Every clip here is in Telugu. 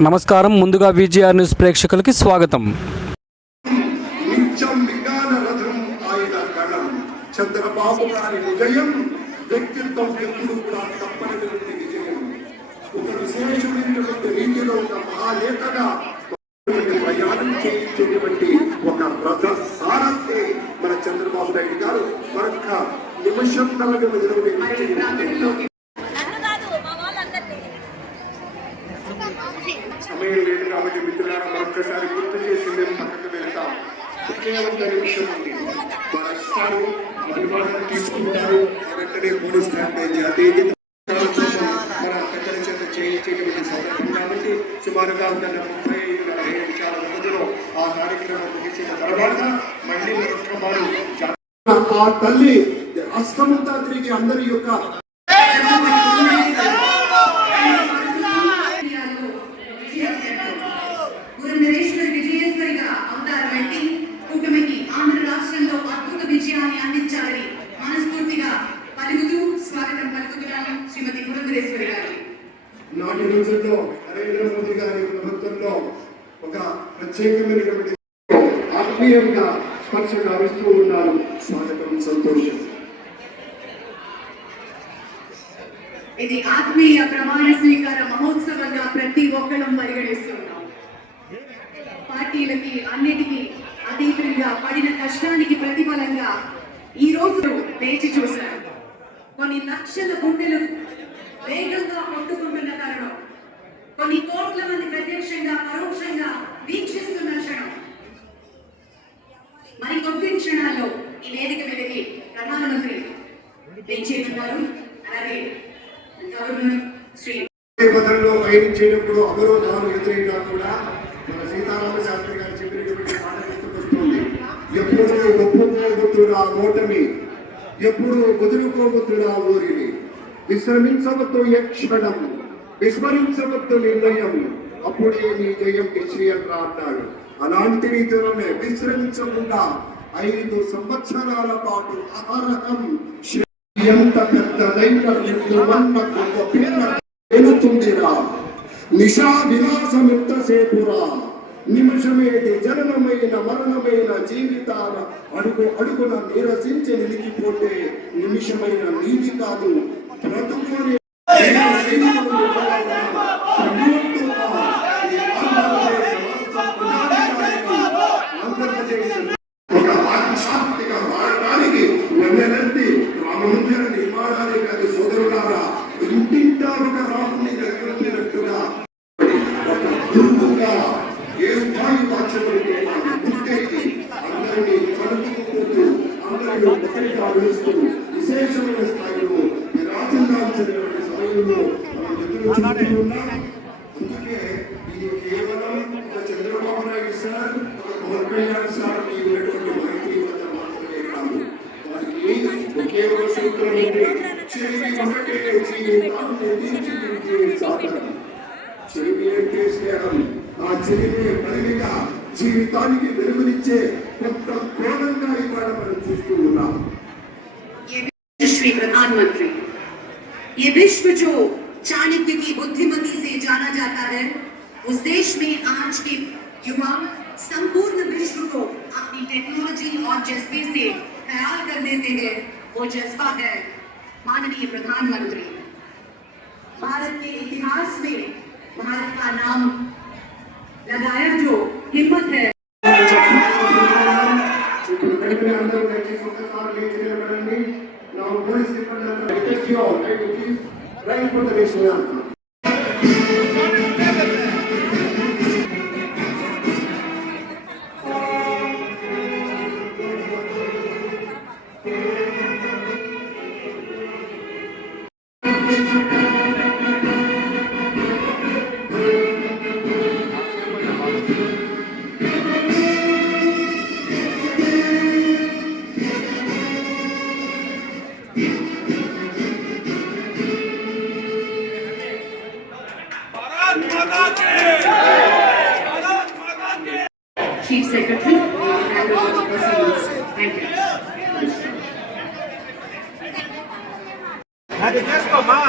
నమస్కారం. ముందుగా విజిఆర్ న్యూస్ ప్రేక్షకులకి స్వాగతం. చంద్రబాబు గారి విజయం వ్యక్తిత్వం ఎప్పుడు కూడా విజయం. ఒక విశేషమైనటువంటి రీతిలో ఒక మహానేతగా ప్రయాణం చేయించేటువంటి ఒక రథ సారథి మన చంద్రబాబు నాయుడు గారు. మరొక నిమిషం కలగ రాష్ట్రంలో అద్భుత విజయాన్ని అందించాలని మనస్ఫూర్తిగా పలుకుతూ స్వాగతం పలుకుతున్నాను శ్రీమతి పురంధరేశ్వరి గారికి నాటి రోజుల్లో నరేంద్ర మోదీ గారి ప్రభుత్వంలో ఒక ప్రత్యేకమైనటువంటి ఆత్మీయంగా స్పర్శ గావిస్తూ ఉన్నారు. స్వాగతం సంతోషం. ఇది ఆత్మీయ ప్రమాణ స్వీకార మహోత్సవంగా ప్రతి ఒక్కరం పరిగణిస్తున్నాం. పార్టీలకి అన్నిటికీ అతీతంగా పడిన కష్టానికి ప్రతిఫలంగా ఈ రోజు వేచి చూశారు. కొన్ని లక్షల గుండెలు వేగంగా కొట్టుకుంటున్న పదంలో అవరోధాలు ఎదురైనా కూడా మన సీతారామ శాస్త్రి గారు చెప్పినటువంటి మాట గుర్తుకొస్తుంది. ఎప్పుడు ఒప్పుకోబుతుడా ఓటమి ఎప్పుడు వదులుకోబుతుడా ఊరిని విశ్రమించవద్దు యక్షణం విస్మరించవద్దు నిర్ణయం. అప్పుడే నీ జయం నిశ్చయం అన్నాడు. అలాంటి రీతిలోనే విశ్రమించకుండా ఐదు సంవత్సరాల పాటు అహరహం ఎంత పెద్దదైన మృత్యువన్న గొప్ప పిల్ల వెళుతుందిరా నిషా విలాసమింతసేపురా నిమిషమేది జననమైన మరణమైన జీవితాల అడుగు అడుగున నిరసించి నిలిచిపోతే నిమిషమైన నీతి కాదు. బ్రతుకునే అందరినీ కలుపుకుంటూ అందరినీ ఒకటిగా వేస్తూ సమయంలో మనం ఎదురు చూస్తూ ఉన్నాం. జీవితానికి వెలుగునిచ్చే కొత్త కోణంగా ఇవాళ మనం చూస్తూ ఉన్నాం ये विश्व श्री प्रधानमंत्री ये विश्व जो चाणक्य की बुद्धिमती से जाना जाता है उस देश में आज के युवा संपूर्ण विश्व को अपनी टेक्नोलॉजी और जज्बे से ख्याल कर देते हैं वो जज्बा है माननीय प्रधानमंत्री भारत के इतिहास में भारत का नाम लगाया जो ನಿಮ್ಮದೇ ನಾವು ಪೊಲೀಸ್ ಸಿಬ್ಬಂದಿ ಅಂತ ರೈಟ್ ಫಾರ್ ದ ರೇಷನ್ ಅಂತ అది చేసుకోమా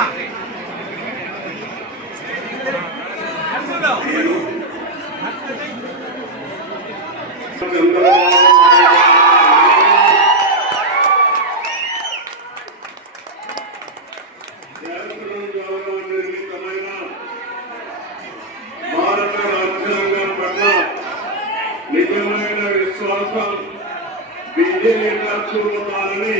భారత నిజమైన విశ్వాసం విద్య చూపుతారని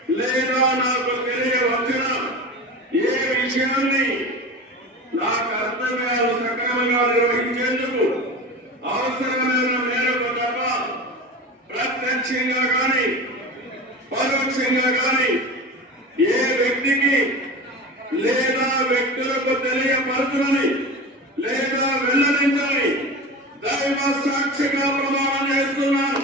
లేదా నాకు తెలియవచ్చిన ఏ విషయాన్ని నా కర్తవ్యాలు సక్రమంగా నిర్వహించేందుకు అవసరమైన మేరకు తప్ప ప్రత్యక్షంగా కానీ పరోక్షంగా కానీ ఏ వ్యక్తికి లేదా వ్యక్తులకు తెలియపరచునని లేదా వెల్లడించని దైవ సాక్షిగా ప్రమాణం చేస్తున్నాను.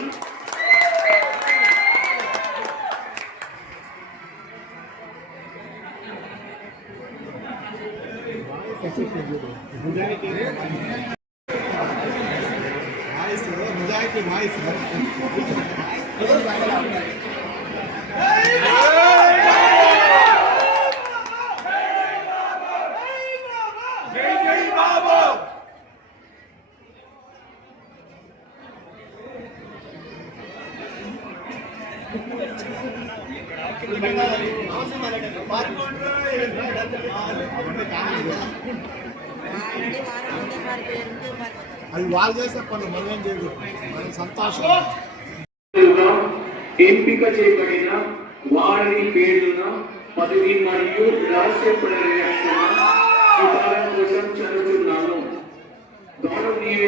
అది వాళ్ళు చేసే పనులు మనం ఏం చేయకూడదు. మనం సంతోషం. ఎంపిక చేయబడిన వారి పేరున పదవి మరియు రహస్య పరిరక్షణ కోసం చదువుతున్నాను. గౌరవనీయ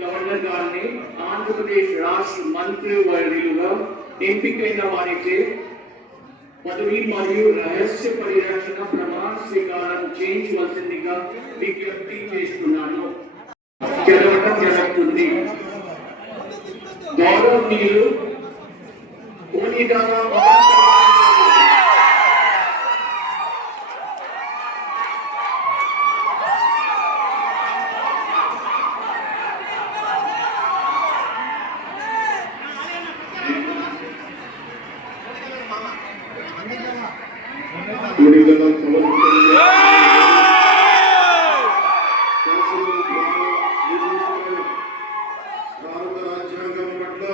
గవర్నర్ గారిని ఆంధ్రప్రదేశ్ రాష్ట్ర మంత్రి వర్యులుగా ఎంపికైన వారికి పదవి మరియు రహస్య పరిరక్షణ ప్రమాణ స్వీకారం చేయించవలసిందిగా విజ్ఞప్తి చేస్తున్నాను చదవటం జరుగుతుంది గౌరవనీయులు కోనిదాన కోడిగల పవన్ శాసనం ద్వారా నిర్మితమైన భారత రాజ్యాంగం పట్ల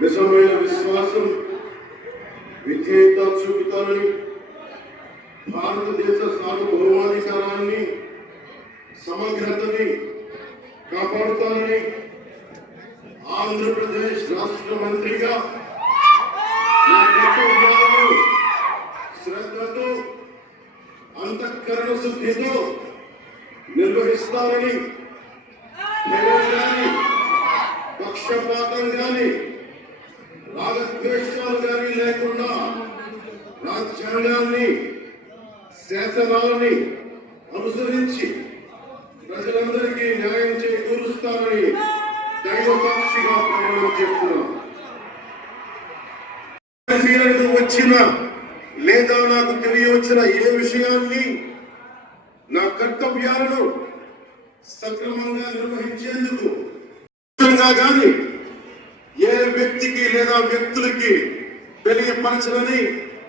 నిజమైన విశ్వాసం విధేయత చూపుతానని భారతదేశ సార్వభౌమాధికారాన్ని సమగ్రతని కాపాడుతానని ఆంధ్రప్రదేశ్ రాష్ట్ర మంత్రిగా నా కర్తవ్యాలను శ్రద్ధతో అంతఃకరణ శుద్ధితో నిర్వహిస్తానని పక్షపాతం గాని రాగద్వేష రాజ్యాంగాన్ని శాసనాలని అనుసరించి ప్రజలందరికీ న్యాయం చేకూరుస్తానని దైవ సాక్షిగా ప్రమాణం చేస్తున్నాను వచ్చిన లేదా నాకు తెలియవచ్చిన ఏ విషయాన్ని నా కర్తవ్యాలను సక్రమంగా నిర్వహించేందుకు కానీ ఏ వ్యక్తికి లేదా వ్యక్తులకి తెలియపరచనని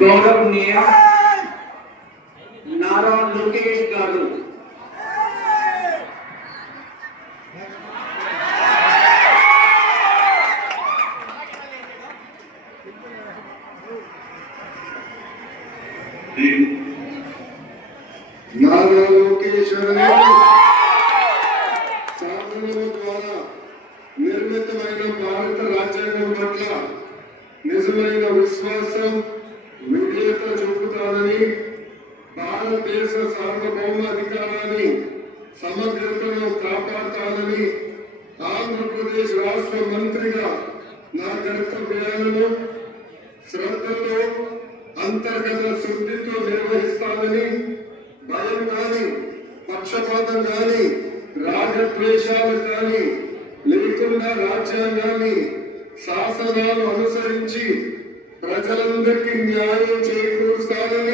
గౌరవనీయ నారా లోకేష్ గారు నారా లోకేష్ అనే శాసనం ద్వారా నిర్మితమైన భారత రాజ్యాంగం పట్ల నిజమైన విశ్వాసం విధేయత చూపుతానని భారతదేశ సార్వభౌమ అధికారాన్ని సమగ్రతను కాపాడతానని ఆంధ్రప్రదేశ్ రాష్ట్ర మంత్రిగా నా కర్తవ్యాలను శ్రద్ధతో అంతర్గత శుద్ధితో నిర్వహిస్తానని భయం కానీ పక్షపాతం కానీ రాగద్వేషాలు కానీ లేకుండా రాజ్యాంగాన్ని శాసనాలు అనుసరించి ప్రజలందరికీ న్యాయం చేకూరుస్తానని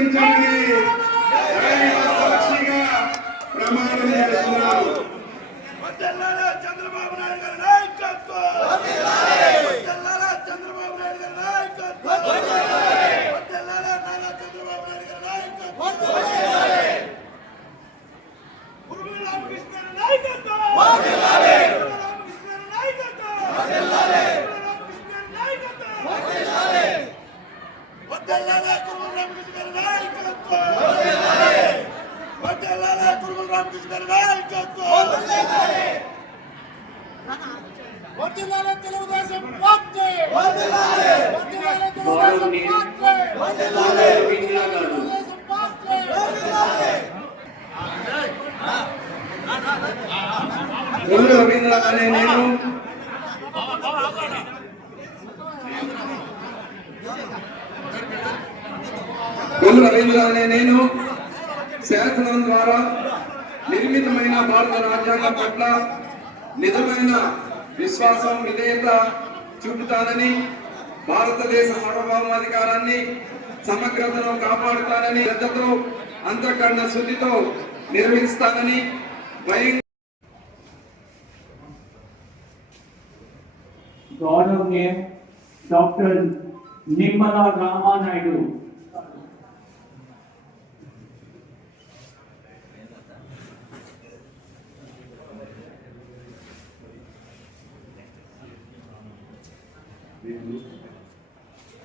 వెల్లడించనని దైవ సాక్షిగా ప్రమాణం చేస్తున్నారు వద్దెల్లారా చంద్రబాబు నాయుడు గారి నాయకత్వం వద్దెల్లారా చంద్రబాబు నాయుడు గారి నాయకత్వం వద్దెల్లారా తెలుగుదేశం పార్టీ వర్ధిల్లాలి వర్ధిల్లాలి తెలుగుదేశం పార్టీ వర్ధిల్లాలి రవీంద్ర గారు తెలుగుదేశం పార్టీ వర్ధిల్లాలి గొల్లు రవీంద్ర అనే నేను గొల్లు నేను శాసనం ద్వారా నిర్మితమైన భారత రాజ్యాంగం పట్ల నిజమైన విశ్వాసం విధేయత చూపుతానని భారతదేశ సార్వభౌమాధికారాన్ని సమగ్రతను కాపాడుతానని శ్రద్ధతో అంతఃకరణ శుద్ధితో నిర్వహిస్తానని భయం name doctor Nimmala Ramanaidu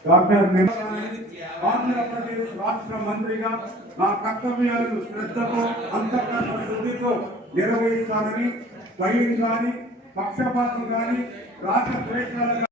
doctor Andhra Pradesh రాష్ట్ర మంత్రిగా నా కర్తవ్యాలను శ్రద్ధతో అంతర్గత శుద్ధితో నిర్వహిస్తానని భయం కానీ పక్షపాతం కానీ ప్రయత్నాలు కానీ